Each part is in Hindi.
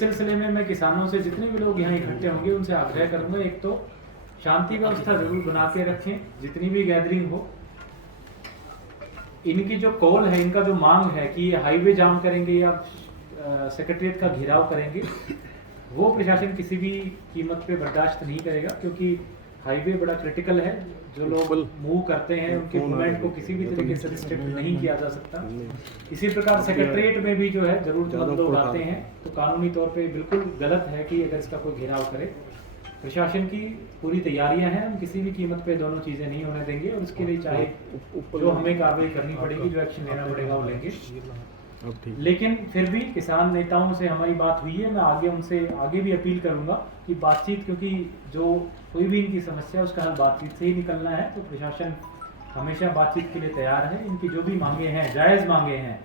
सिलसिले में मैं किसानों से, जितने भी लोग यहाँ इकट्ठे होंगे, उनसे आग्रह करूंगा, एक तो शांति व्यवस्था जरूर बना के रखें, जितनी भी गैदरिंग हो। इनकी जो कॉल है, इनका जो मांग है कि हाईवे जाम करेंगे या सेक्रेटरीट का घेराव करेंगे, वो प्रशासन किसी भी कीमत पे बर्दाश्त नहीं करेगा, क्योंकि हाईवे बड़ा क्रिटिकल है। जो लोग मूव करते हैं उनके मूवमेंट को किसी भी तरीके से रिस्ट्रिक्ट नहीं किया जा सकता। इसी प्रकार सेक्रेटरीट में भी जो है जरूरतमंद लोग आते हैं, तो कानूनी तौर पे बिल्कुल गलत है कि अगर इसका कोई घेराव करे। प्रशासन की पूरी तैयारियां हैं, हम किसी भी कीमत पे दोनों चीजें नहीं होने देंगे, और इसके लिए चाहे जो हमें कार्रवाई करनी पड़ेगी, जो एक्शन लेना पड़ेगा वो लेंगे। लेकिन फिर भी किसान नेताओं से हमारी बात हुई है, मैं आगे उनसे आगे भी अपील करूंगा कि बातचीत, क्योंकि जो कोई भी इनकी समस्या उसका हल बातचीत से ही निकलना है, तो प्रशासन हमेशा बातचीत के लिए तैयार है। इनकी जो भी मांगे हैं, जायज़ मांगे हैं,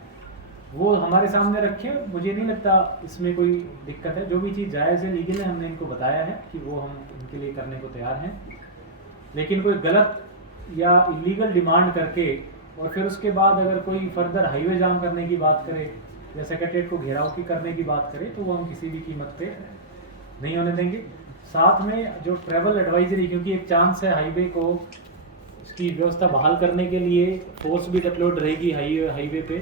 वो हमारे सामने रखें। मुझे नहीं लगता इसमें कोई दिक्कत है। जो भी चीज़ जायज़ है, लीगल है, हमने इनको बताया है कि वो हम इनके लिए करने को तैयार हैं। लेकिन कोई गलत या इलीगल डिमांड करके और फिर उसके बाद अगर कोई फर्दर हाईवे जाम करने की बात करे या सेक्रेटरीट को घेराव की करने की बात करे, तो वो हम किसी भी कीमत पे नहीं होने देंगे। साथ में जो ट्रैवल एडवाइजरी, क्योंकि एक चांस है हाईवे को इसकी व्यवस्था बहाल करने के लिए फोर्स भी डिप्लॉयड रहेगी हाईवे पे,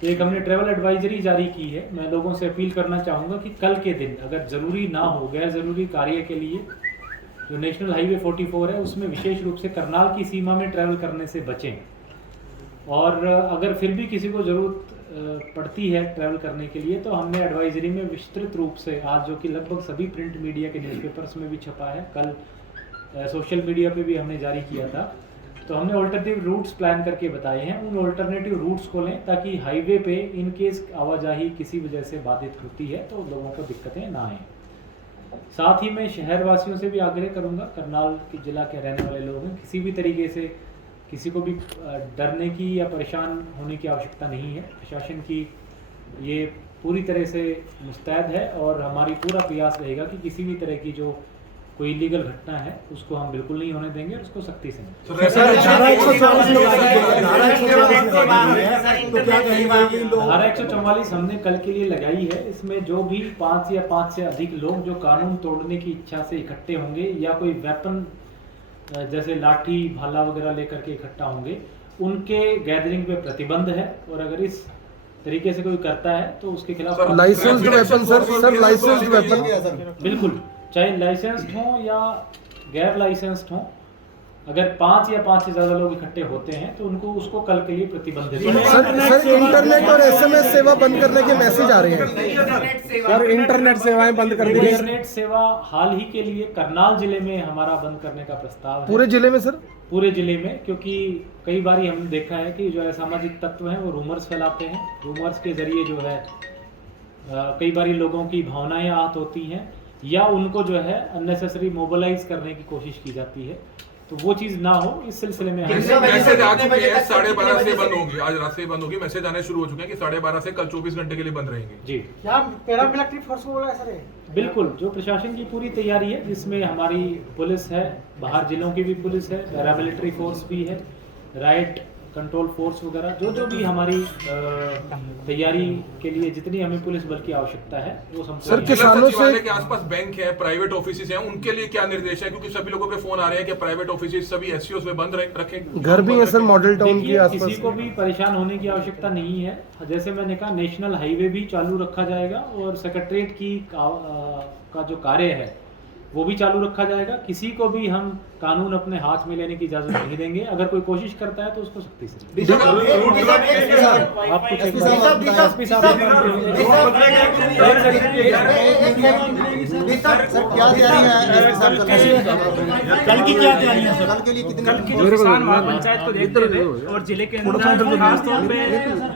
तो एक हमने ट्रैवल एडवाइजरी जारी की है। मैं लोगों से अपील करना चाहूँगा कि कल के दिन अगर ज़रूरी ना हो, गैर ज़रूरी कार्य के लिए जो नेशनल हाईवे 44 है उसमें विशेष रूप से करनाल की सीमा में ट्रैवल करने से बचें। और अगर फिर भी किसी को ज़रूरत पड़ती है ट्रैवल करने के लिए, तो हमने एडवाइजरी में विस्तृत रूप से आज, जो कि लगभग सभी प्रिंट मीडिया के न्यूज़पेपर्स में भी छपा है, कल सोशल मीडिया पे भी हमने जारी किया था, तो हमने ऑल्टरनेटिव रूट्स प्लान करके बताए हैं। उन ऑल्टरनेटिव रूट्स को लें, ताकि हाईवे पे इन केस आवाजाही किसी वजह से बाधित होती है तो लोगों को दिक्कतें ना आएँ। साथ ही मैं शहर वासियों से भी आग्रह करूँगा, करनाल के जिला के रहने वाले लोग हैं, किसी भी तरीके से किसी को भी डरने की या परेशान होने की आवश्यकता नहीं है। प्रशासन की ये पूरी तरह से मुस्तैद है, और हमारी पूरा प्रयास रहेगा कि किसी भी तरह की जो कोई इलीगल घटना है उसको हम बिल्कुल नहीं होने देंगे, और उसको सख्ती से धारा 144 हमने कल के लिए लगाई है। इसमें जो भी 5 या 5 से अधिक लोग जो कानून तोड़ने की इच्छा से इकट्ठे होंगे या कोई वेपन जैसे लाठी भाला वगैरह लेकर के इकट्ठा होंगे, उनके गैदरिंग पे प्रतिबंध है। और अगर इस तरीके से कोई करता है तो उसके खिलाफ licensed weapon sir licensed weapon बिल्कुल, चाहे लाइसेंस्ड हो या गैर लाइसेंस्ड हो, अगर 5 या 5 से ज्यादा लोग इकट्ठे होते हैं तो उनको उसको कल के लिए प्रतिबंधित है। सर इंटरनेट और SMS सेवा बंद करने के मैसेज आ रहे हैं सर, इंटरनेट सेवाएं बंद कर दी। इंटरनेट सेवा हाल ही के लिए करनाल जिले में हमारा बंद करने का प्रस्ताव है। पूरे जिले में सर? पूरे जिले में, क्योंकि कई बार हमने देखा है कि जो असामाजिक तत्व हैं वो रूमर्स फैलाते हैं। रूमर्स के जरिए जो है कई बार लोगों की भावनाएं आहत होती हैं, या उनको जो है अननेसेसरी मोबिलाइज करने की कोशिश की जाती है। तो वो चीज ना हो, इस सिलसिले में मैसेज आ चुके हैं 12:30 से बंद होगी, आज रात से बंद होगी। मैसेज आने शुरू हो चुके हैं कि 12:30 से कल 24 घंटे के लिए बंद रहेंगे। जी, क्या पैरामिलिट्री फोर्स को बोला है सर? बिल्कुल, जो प्रशासन की पूरी तैयारी है, जिसमें हमारी पुलिस है, बाहर जिलों की भी पुलिस है, पैरामिलिट्री फोर्स भी है, राइट कंट्रोल फोर्स वगैरह, जो भी हमारी तैयारी के लिए जितनी हमें पुलिस बल की आवश्यकता है वो सब। सर किसानों से के आसपास बैंक है, प्राइवेट ऑफिस हैं, उनके लिए क्या निर्देश है? क्योंकि सभी लोगों के फोन आ रहे हैं कि प्राइवेट ऑफिस सभी SCOs में बंद रखें। घर भी है सर मॉडल टाउन के आसपास। किसी को भी परेशान होने की आवश्यकता नहीं है। जैसे मैंने कहा, नेशनल हाईवे भी चालू रखा जाएगा, और सेक्रेटरीट की का जो कार्य है वो भी चालू रखा जाएगा। किसी को भी हम कानून अपने हाथ में लेने की इजाजत नहीं देंगे। अगर कोई कोशिश करता है तो उसको सख्ती से कल की क्या तैयारी है सर? कल की जो किसान महापंचायत को देखते हुए और जिले के अंदर खासतौर पे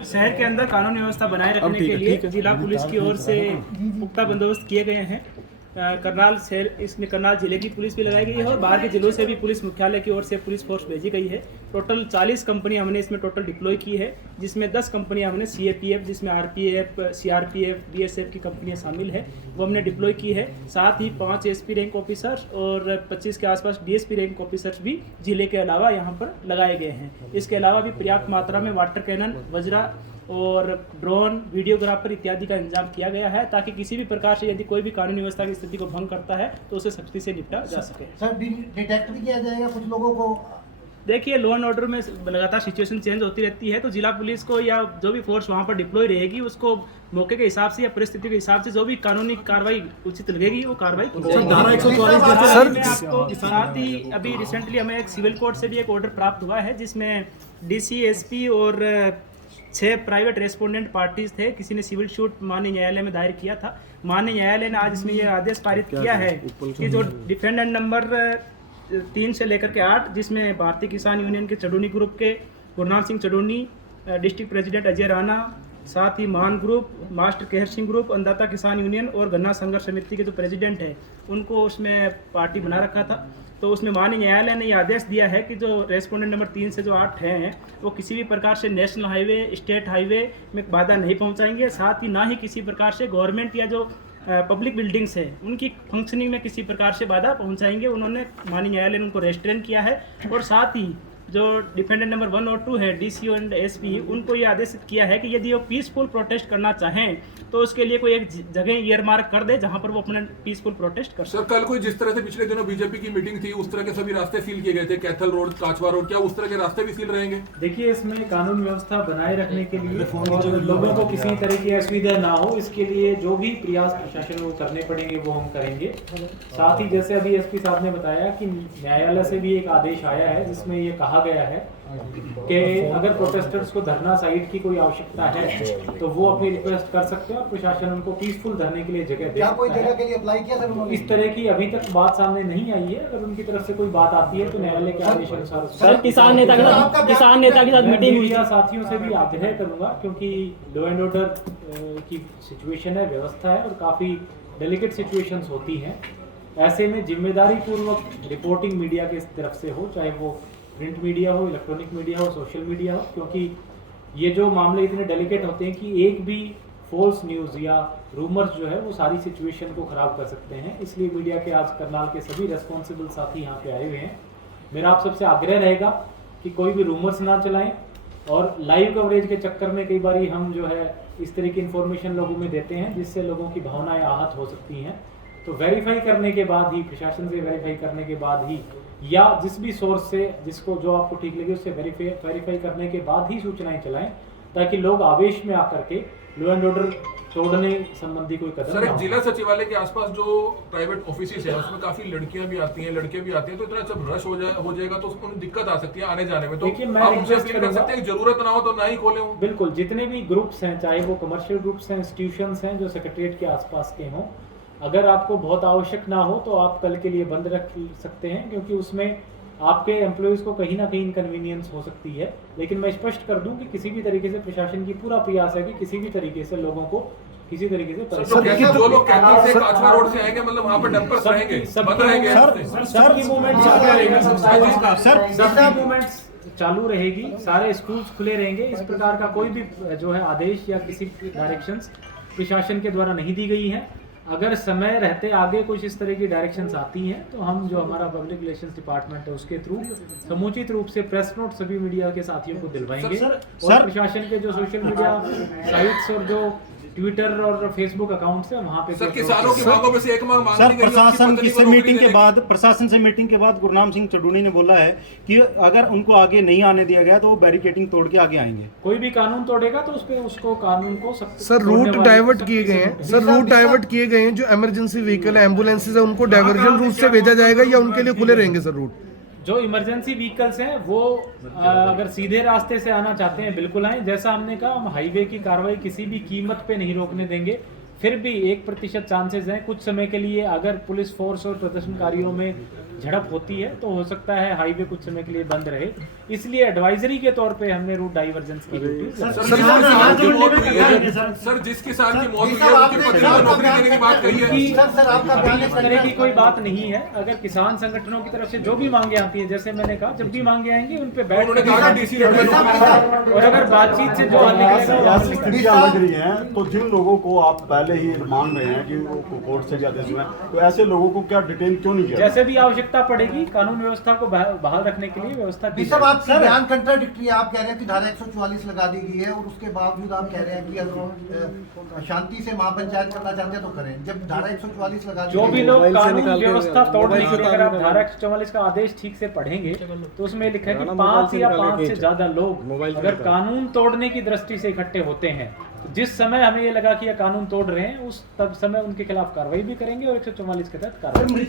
शहर के अंदर कानून व्यवस्था बनाए रखने के लिए जिला पुलिस की ओर से पुख्ता बंदोबस्त किए गए हैं। करनाल शहर, इसमें करनाल जिले की पुलिस भी लगाई गई है, और बाहर के जिलों से भी पुलिस मुख्यालय की ओर से पुलिस फोर्स भेजी गई है। टोटल 40 कंपनियां हमने इसमें टोटल डिप्लॉय की है, जिसमें 10 कंपनियां हमने CAPF, जिसमें RPF, CRPF, BSF की कंपनियां शामिल है, वो हमने डिप्लॉय की है। साथ ही 5 SP रैंक ऑफिसर्स और 25 के आसपास DSP रैंक ऑफिसर्स भी जिले के अलावा यहाँ पर लगाए गए हैं। इसके अलावा भी पर्याप्त मात्रा में वाटर कैनन, वज्रा और ड्रोन, वीडियोग्राफर इत्यादि का इंतजाम किया गया है, ताकि किसी भी प्रकार से यदि कोई भी कानूनी व्यवस्था की स्थिति को भंग करता है तो उसे सख्ती से निपटा जा सके। सर डिटेक्ट भी किया जाएगा कुछ लोगों को? देखिए, लॉ एंड ऑर्डर में लगातार सिचुएशन चेंज होती रहती है, तो जिला पुलिस को या जो भी फोर्स वहाँ पर डिप्लॉय रहेगी उसको मौके के हिसाब से या परिस्थिति के हिसाब से जो भी कानूनी कार्रवाई उचित लगेगी वो कार्रवाई की जाएगी। सर मैं आपको साथ ही अभी रिसेंटली हमें एक सिविल कोर्ट से भी एक ऑर्डर प्राप्त हुआ है, जिसमें डीसी, एसपी और 6 प्राइवेट रेस्पोंडेंट पार्टीज थे। किसी ने सिविल सूट माननीय न्यायालय में दायर किया था। माननीय न्यायालय ने आज इसमें यह आदेश पारित किया है कि जो डिफेंडेंट नंबर 3 से लेकर के 8, जिसमें भारतीय किसान यूनियन के चडूनी ग्रुप के गुरनाम सिंह चडूनी, डिस्ट्रिक्ट प्रेसिडेंट अजय राणा, साथ ही मान group, master Kehar Singh group, अन्नदाता किसान यूनियन और गन्ना संघर्ष समिति के जो प्रेसिडेंट है उनको उसमें पार्टी बना रखा था। तो उसमें माननीय न्यायालय ने यह आदेश दिया है कि जो रेस्पोंडेंट नंबर 3 से जो 8 हैं वो किसी भी प्रकार से नेशनल हाईवे, स्टेट हाईवे में बाधा नहीं पहुंचाएंगे, साथ ही ना ही किसी प्रकार से गवर्नमेंट या जो पब्लिक बिल्डिंग्स है उनकी फंक्शनिंग में किसी प्रकार से बाधा पहुंचाएंगे। उन्होंने माननीय न्यायालय ने उनको रेस्ट्रेन किया है। और साथ ही जो डिफेंडेंट नंबर 1 और 2 है, डीसी एंड एसपी, उनको ये आदेशित किया है कि यदि वो पीसफुल प्रोटेस्ट करना चाहें तो उसके लिए कोई एक जगह ईयरमार्क कर दे जहां पर वो अपना पीसफुल प्रोटेस्ट कर सर, कल कोई जिस तरह से पिछले दिनों बीजेपी की मीटिंग थी उस तरह के सभी रास्ते सील किए गए थे, कैथल रोड, काचवा रोड, क्या उस तरह के रास्ते भी सील रहेंगे? देखिए, इसमें कानून व्यवस्था बनाए रखने के लिए और लोगों को किसी तरह की असुविधा ना हो, इसके लिए जो भी प्रयास प्रशासन को करने पड़ेंगे वो हम करेंगे। साथ ही जैसे अभी एसपी साहब ने बताया कि न्यायालय से भी एक आदेश आया है जिसमें ये कहा गया है कि अगर प्रोटेस्टर्स को धरना साइट की कोई आवश्यकता है तो वो अपनी रिक्वेस्ट कर सकते हैं और प्रशासन उनको पीसफुल धरने के लिए जगह दे क्या कोई सकता जगह है। के लिए अप्लाई किया सर उन्होंने? इस तरह की अभी तक बात सामने नहीं आई है। अगर उनकी तरफ से कोई बात आती है तो न्यायालय के आदेश अनुसार सर किसान नेता के साथ मीटिंग हुई मीडिया साथियों से भी आग्रह करूंगा, क्योंकि लॉ एंड ऑर्डर की सिचुएशन है, व्यवस्था है और काफी डेलिकेट सिचुएशंस होती हैं। ऐसे में जिम्मेदारी पूर्वक रिपोर्टिंग मीडिया की तरफ से हो, चाहे वो प्रिंट मीडिया हो, इलेक्ट्रॉनिक मीडिया हो, सोशल मीडिया हो, क्योंकि ये जो मामले इतने डेलिकेट होते हैं कि एक भी फॉल्स न्यूज़ या रूमर्स जो है वो सारी सिचुएशन को ख़राब कर सकते हैं। इसलिए मीडिया के आज करनाल के सभी रेस्पॉन्सिबल साथी यहाँ पे आए हुए हैं। मेरा आप सबसे आग्रह रहेगा कि कोई भी रूमर्स ना चलाएं और लाइव कवरेज के चक्कर में कई बार हम जो है इस तरह की इन्फॉर्मेशन लोगों में देते हैं जिससे लोगों की भावनाएं आहत हो सकती हैं। तो वेरीफाई करने के बाद ही, प्रशासन से वेरीफाई करने के बाद ही, या जिस भी सोर्स से जिसको जो आपको ठीक लगे उससे वेरीफाई करने के बाद ही सूचनाएं चलाएं, ताकि लोग आवेश में आकर के लॉ एंड ऑर्डर तोड़ने संबंधी कोई कदम सर, ना एक हो। जिला सचिवालय के आसपास जो प्राइवेट ऑफिसेज है उसमें काफी लड़कियां भी आती हैं, लड़के भी आते हैं, तो इतना जब रश हो जाएगा तो उनको दिक्कत आ सकती है आने जाने में। तो देखिए, मैं आप उनसे रिक्वेस्ट अपील कर करूंगा, सकते हैं कि जरूरत ना हो तो ना ही खोले हो। बिल्कुल, जितने भी ग्रुप्स हैं, चाहे वो कमर्शियल ग्रुप्स हैं, इंस्टीट्यूशंस हैं जो सेक्रेटरीट के आसपास के हों, अगर आपको बहुत आवश्यक ना हो तो आप कल के लिए बंद रख सकते हैं, क्योंकि उसमें आपके एम्प्लॉयज़ को कहीं ना कहीं इनकन्वीनियंस हो सकती है। लेकिन मैं स्पष्ट कर दूं कि किसी भी तरीके से प्रशासन की पूरा प्रयास है कि किसी भी तरीके से लोगों को किसी तरीके से तो परेशान कैसे जो लोग कैथल से काचवा रोड से आएंगे, मतलब वहाँ पर डंपर्स रहेंगे, बंद रहेंगे रास्ते? सबकी मूवमेंट चालू रहेगा, सबकी मूवमेंट्स चालू रहेगी, सारे स्कूल्स खुले रहेंगे। इस प्रकार का कोई भी जो है आदेश या किसी डायरेक्शंस प्रशासन के द्वारा नहीं दी गई हैं। अगर समय रहते आगे कुछ इस तरह की डायरेक्शंस आती हैं तो हम जो हमारा पब्लिक रिलेशंस डिपार्टमेंट है उसके थ्रू समुचित रूप से प्रेस नोट सभी मीडिया के साथियों को दिलवाएंगे। और प्रशासन के जो सोशल मीडिया साइट्स और जो ट्विटर और फेसबुक अकाउंट्स है वहाँ पे सर, किसानों की मांगों में से एक मांग सर, मांगी गई है, प्रशासन उसकी की पत्नी को नौकरी मीटिंग के देने बाद प्रशासन से मीटिंग के बाद गुरनाम सिंह चडूनी ने बोला है कि अगर उनको आगे नहीं आने दिया गया तो वो बैरिकेडिंग तोड़ के आगे आएंगे। कोई भी कानून तोड़ेगा तो उस पे उसको कानून को सर रूट डाइवर्ट किए गए हैं, सर रूट डाइवर्ट किए गए हैं। जो इमरजेंसी व्हीकल है, एम्बुलेंसेज है, उनको डाइवर्जन रूट से भेजा जाएगा या उनके लिए खुले रहेंगे सर रूट? जो इमरजेंसी व्हीकल्स हैं वो अगर सीधे रास्ते से आना चाहते हैं बिल्कुल आएं। जैसा हमने कहा, हम हाईवे की कार्रवाई किसी भी कीमत पे नहीं रोकने देंगे। फिर भी 1% चांसेस हैं कुछ समय के लिए, अगर पुलिस फोर्स और प्रदर्शनकारियों में झड़प होती है तो हो सकता है हाईवे कुछ समय के लिए बंद रहे। इसलिए एडवाइजरी के तौर पे हमने रूट डाइवर्जेंस की ड्यूटी। सर, जिस किसान की मौत हुई है उनकी पत्नी को नौकरी देने की बात कही है। सर आपका बयान इस तरह की कोई बात नहीं है। अगर किसान संगठनों की तरफ से जो भी मांगे आती है, जैसे मैंने कहा, जब भी मांगे आएंगी उन पे बैठ उन्होंने कहा कि डीसी रेट में और अगर बातचीत से जो हल निकलेगा वो हल निकलेगा। स्थितियां लग रही हैं तो जिन लोगों को आप पहले पहले ही मान रहे हैं कि वो कोर्ट से भी आदेश हुए हैं, तो ऐसे लोगों को क्या डिटेन क्यों नहीं किया? जैसे भी आवश्यकता पड़ेगी कानून व्यवस्था को बहाल रखने के लिए व्यवस्था की सब जाएगी। आपकी बयान कंट्राडिक्टरी है। आप कह रहे हैं कि धारा 144 लगा दी गई है और उसके बावजूद आप कह रहे हैं कि अगर शांति से महापंचायत करना चाहते हैं तो करें, जब धारा 144 लगा दी जो भी गई है। लोग कानून व्यवस्था तोड़ने के लिए, अगर आप धारा 144 का आदेश ठीक से पढ़ेंगे तो उसमें लिखा है कि 5 या 5 से ज्यादा लोग अगर कानून तोड़ने की दृष्टि से इकट्ठे होते हैं, तो जिस समय हमें ये लगा कि ये कानून तोड़ रहे हैं उस तब समय उनके खिलाफ कार्रवाई भी करेंगे और 144 के तहत कार्रवाई।